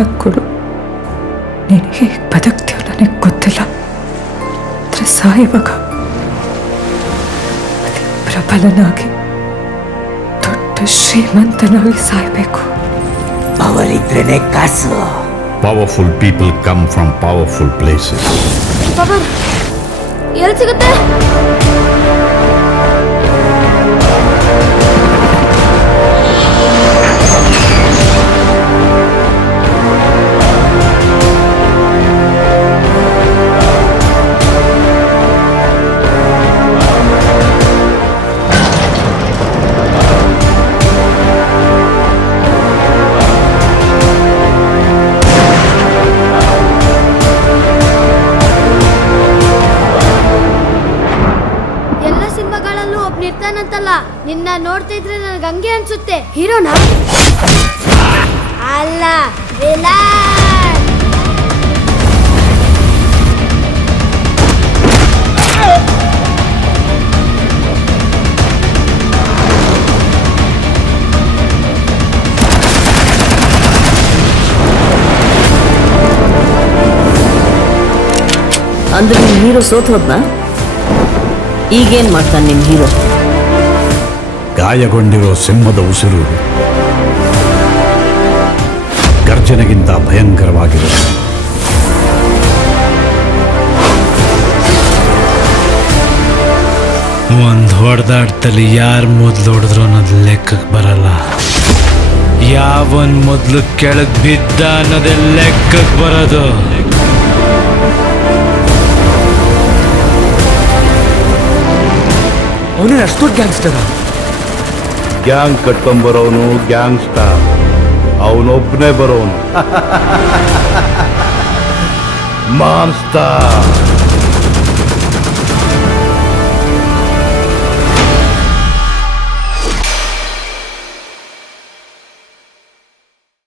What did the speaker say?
ಅಂದ್ಕೊಡು. ನೀನು ಹೇಗೆ ಬದುಕ್ತೀಯೋ ನನಗೆ ಗೊತ್ತಿಲ್ಲ. ಆದರೆ ಸಾಯುವಾಗ ಪ್ರಬಲನಾಗಿ ದೊಡ್ಡ ಶ್ರೀಮಂತನಾಗಿ ಸಾಯಬೇಕು. ಅವರಿದ್ರೇನೆ ಕಾಸು. Powerful people come from powerful places. Power ಎಲ್ಲಿ ಸಿಗುತ್ತೆ? ಇರ್ತಾನಂತಲ್ಲ, ನಿನ್ನ ನೋಡ್ತಾ ಇದ್ರೆ ನನಗೆ ಹಂಗೆ ಅನ್ಸುತ್ತೆ. ಹೀರೋನಾ ಅಲ್ಲ, ವಿಲನ್. ಅಂದ್ರೆ ನಿಮ್ ಹೀರೋ ಸೋತ್ ಹೋದ್ನಾ? ಈಗೇನ್ ಮಾಡ್ತಾನೆ ನಿಮ್ ಹೀರೋ? ಗಾಯಗೊಂಡಿರೋ ಸಿಂಹದ ಉಸಿರು ಗರ್ಜನೆಗಿಂತ ಭಯಂಕರವಾಗಿರುತ್ತೆ. ಒಂದು ಹೊಡೆದಾಟದಲ್ಲಿ ಯಾರು ಮೊದಲು ಹೊಡೆದ್ರು ಅನ್ನೋದು ಲೆಕ್ಕಕ್ಕೆ ಬರಲ್ಲ. ಯಾವನ್ ಮೊದಲು ಕೆಳಗೆ ಬಿದ್ದ ಅನ್ನೋದೇ ಲೆಕ್ಕಕ್ಕೆ ಬರೋದು. ಅವನೇ ಅಷ್ಟು ಗ್ಯಾಂಗ್ಸ್ಟರ್. ಗ್ಯಾಂಗ್ ಕಟ್ಕೊಂಬರೋನು ಗ್ಯಾಂಗ್ಸ್ಟರ್, ಅವನೊಬ್ಬನೇ ಬರೋನು ಮಾನ್ಸ್ಟರ್.